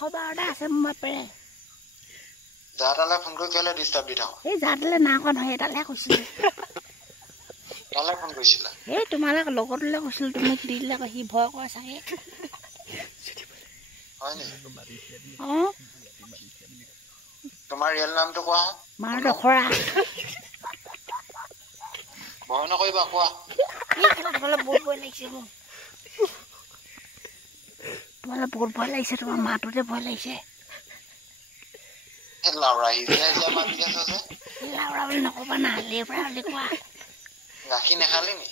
112টা আছে মোৰ বাপেৰে যাতালে ফোন কৰি কেলে ডিস্টার্ব দি থাক এই যাতালে না কোন হয় এটালে কৈছিল তালে ফোন কৰিছিলা এই তোমালে লগতলে কৈছিল তুমি দিলে কহি ভয় কৰে চাগে হয় নি তোমাৰ ৰিয়েল নামটো কোৱা মাৰ দখৰা ভয় নকৰিবা কোৱা এই খেলা তোমালে বহুত ভয় লাগিছে মোৰ তোমালে বহুত ভয় লাগিছে তোমাৰ মাটোতে ভয় লাগিছে লাউৰা ইজে মাতি আছে যে লাউৰা বুলি নকবা না লেবৰা বুলি কোৱা গাখীৰ নেখালি নি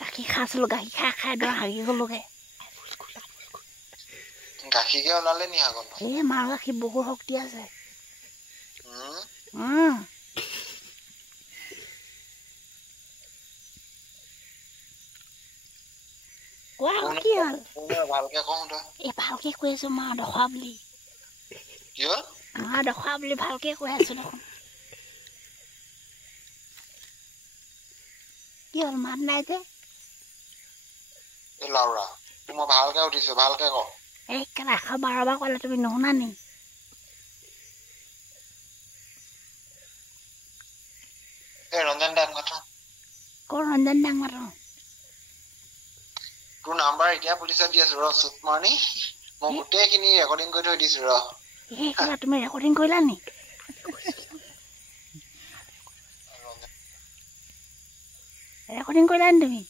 গাখীৰ খাইছিলো গাখীৰ খাই দৰা হাগি গলোগে গাখীৰকে ওলালে নি আগত এই মাৰ গাখীৰ বহুত শক্তি আছে কোৱা কি হ'ল ভালকে কওঁ তই এই ভালকে কৈ আছো মা দখৰা বুলি কি হ'ল মা দখৰা বুলি ভালকে কৈ আছো দেখোন কি হ'ল মাত নাই যে এই লাউৰা মই ভালকে উঠিছো ভালকে ক এই কেলা 112 বাৰ ক'লে তুমি নুশুনা নি এই ৰঞ্জন দাক মাথা কোন ৰঞ্জন দাক মাতো তোৰ নাম্বাৰ এতিয়া পুলিচত দি আছো ৰ চুট মাৰনি মই গোটেইখিনি ৰেকৰ্ডিং কৰি থৈ দিছো ৰ এই কেলা তুমি ৰেকৰ্ডিং কৰিলা নি ৰেকৰ্ডিং কৰিলা নি তুমি